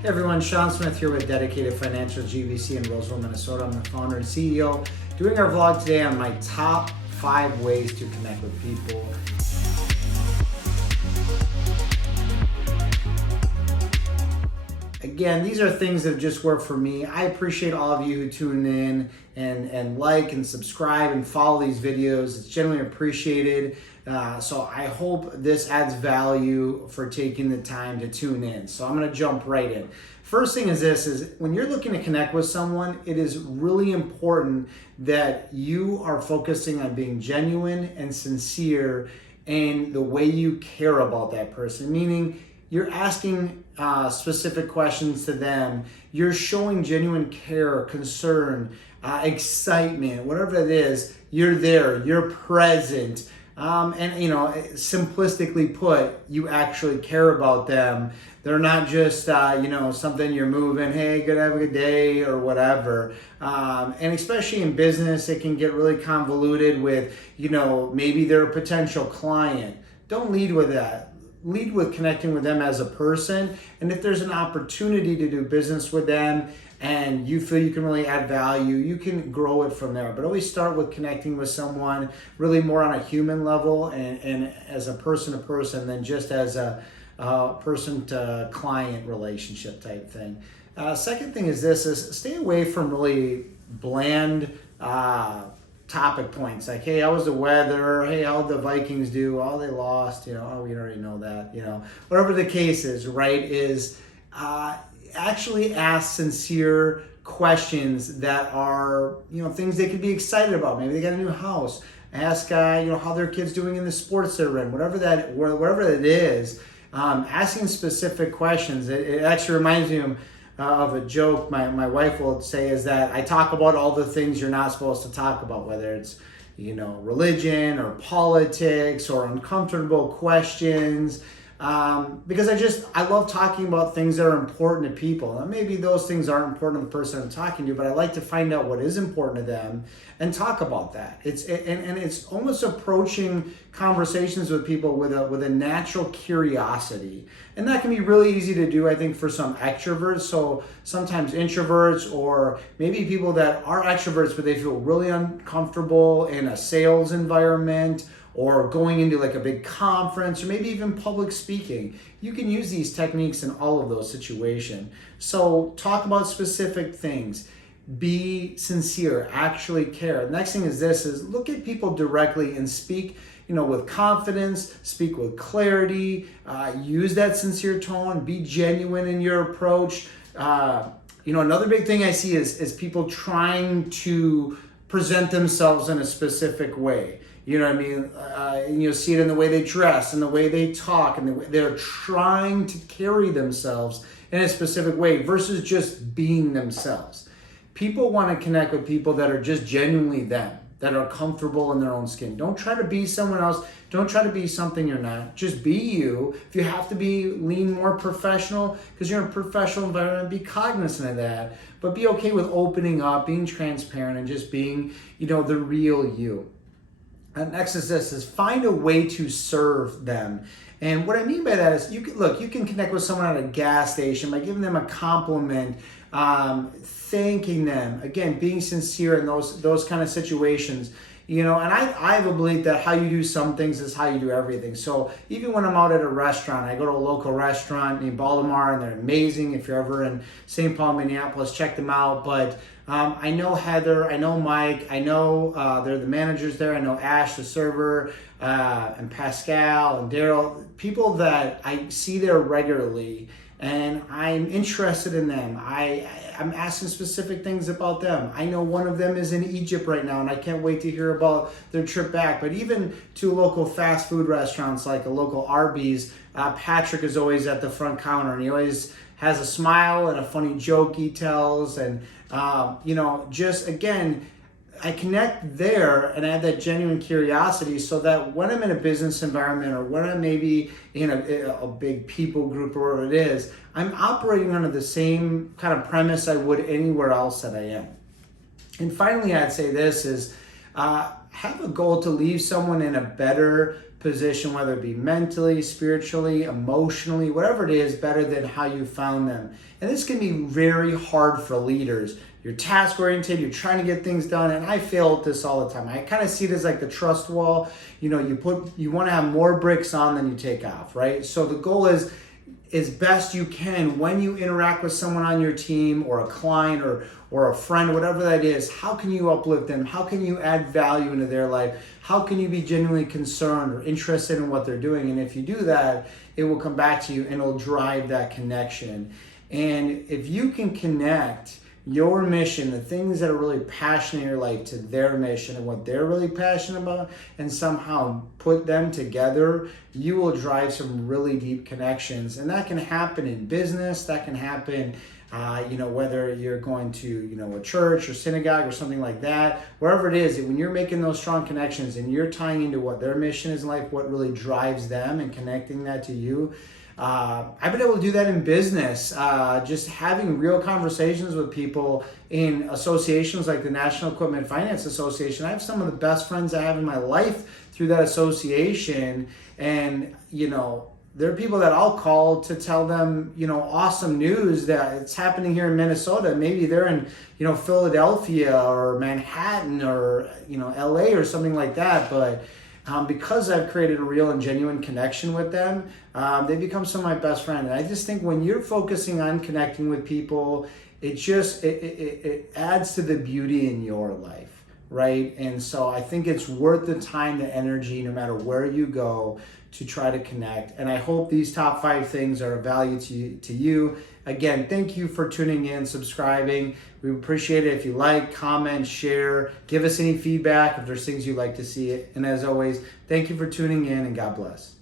Hey everyone, Shawn Smith here with Dedicated Financial GVC in Roseville, Minnesota. I'm the founder and CEO. Doing our vlog today on my top 5 ways to connect with people. Again, these are things that just work for me. I appreciate all of you who tune in and like and subscribe and follow these videos. It's genuinely appreciated. So I hope this adds value for taking the time to tune in. So I'm going to jump right in. First thing is this, is when you're looking to connect with someone, it is really important that you are focusing on being genuine and sincere in the way you care about that person, meaning you're asking specific questions to them. You're showing genuine care, concern, excitement, whatever it is. You're there. You're present. And simplistically put, you actually care about them. They're not just something you're moving. Hey, have a good day or whatever. And especially in business, it can get really convoluted with maybe they're a potential client. Don't lead with that. Lead with connecting with them as a person, and if there's an opportunity to do business with them and you feel you can really add value, you can grow it from there. But always start with connecting with someone really more on a human level and as a person to person than just as a person to client relationship type thing. Second thing is stay away from really bland topic points like, hey, how was the weather? Hey, how did the Vikings do? Oh, they lost. Oh, we already know that. Whatever the case is, right? Is actually ask sincere questions that are things they could be excited about. Maybe they got a new house. Ask how their kid's doing in the sports they're in. Whatever it is, asking specific questions. It actually reminds me of a joke my wife will say, is that I talk about all the things you're not supposed to talk about, whether it's religion or politics or uncomfortable questions, because I love talking about things that are important to people. And maybe those things aren't important to the person I'm talking to, but I like to find out what is important to them and talk about that. It's almost approaching conversations with people with a natural curiosity. And that can be really easy to do, I think, for some extroverts. So sometimes introverts, or maybe people that are extroverts but they feel really uncomfortable in a sales environment or going into like a big conference or maybe even public speaking. You can use these techniques in all of those situations. So talk about specific things. Be sincere, actually care. The next thing is look at people directly and speak with confidence, speak with clarity, use that sincere tone, be genuine in your approach. Another big thing I see is people trying to present themselves in a specific way. You know what I mean? And you'll see it in the way they dress and the way they talk, and they're trying to carry themselves in a specific way versus just being themselves. People want to connect with people that are just genuinely them, that are comfortable in their own skin. Don't try to be someone else. Don't try to be something you're not. Just be you. If you have to lean more professional because you're in a professional environment, be cognizant of that. But be okay with opening up, being transparent, and just being, the real you. And next is find a way to serve them. And what I mean by that is you can connect with someone at a gas station by giving them a compliment, thanking them, again, being sincere in those kind of situations. And I have a belief that how you do some things is how you do everything. So even when I'm out at a restaurant, I go to a local restaurant in Baltimore, and they're amazing. If you're ever in St. Paul, Minneapolis, check them out. But I know Heather, I know Mike, I know they're the managers there. I know Ash, the server, and Pascal and Daryl, people that I see there regularly, and I'm interested in them. I'm asking specific things about them. I know one of them is in Egypt right now, and I can't wait to hear about their trip back. But even to local fast food restaurants like a local Arby's, Patrick is always at the front counter, and he always has a smile and a funny joke he tells. And, just again, I connect there and I have that genuine curiosity so that when I'm in a business environment or when I'm maybe in a big people group or whatever it is, I'm operating under the same kind of premise I would anywhere else that I am. And finally, I'd say this is have a goal to leave someone in a better position, whether it be mentally, spiritually, emotionally, whatever it is, better than how you found them. And this can be very hard for leaders. You're task oriented, you're trying to get things done, and I fail at this all the time. I kind of see it as like the trust wall. You know, you want to have more bricks on than you take off, right? So the goal is, as best you can, when you interact with someone on your team or a client or a friend, whatever that is, how can you uplift them? How can you add value into their life? How can you be genuinely concerned or interested in what they're doing? And if you do that, it will come back to you and it'll drive that connection. And if you can connect your mission, the things that are really passionate in your life, to their mission and what they're really passionate about, and somehow put them together, you will drive some really deep connections. And that can happen in business, that can happen whether you're going to, a church or synagogue or something like that, wherever it is, when you're making those strong connections and you're tying into what their mission is like, what really drives them and connecting that to you. I've been able to do that in business, just having real conversations with people in associations like the National Equipment Finance Association. I have some of the best friends I have in my life through that association. And, there are people that I'll call to tell them, awesome news that it's happening here in Minnesota. Maybe they're in, Philadelphia or Manhattan or, LA or something like that. But because I've created a real and genuine connection with them, they become some of my best friends. And I just think when you're focusing on connecting with people, it adds to the beauty in your life, right? And so I think it's worth the time, the energy, no matter where you go, to try to connect. And I hope these top 5 things are of value to you. Again, thank you for tuning in, subscribing. We appreciate it if you like, comment, share, give us any feedback if there's things you'd like to see. And as always, thank you for tuning in, and God bless.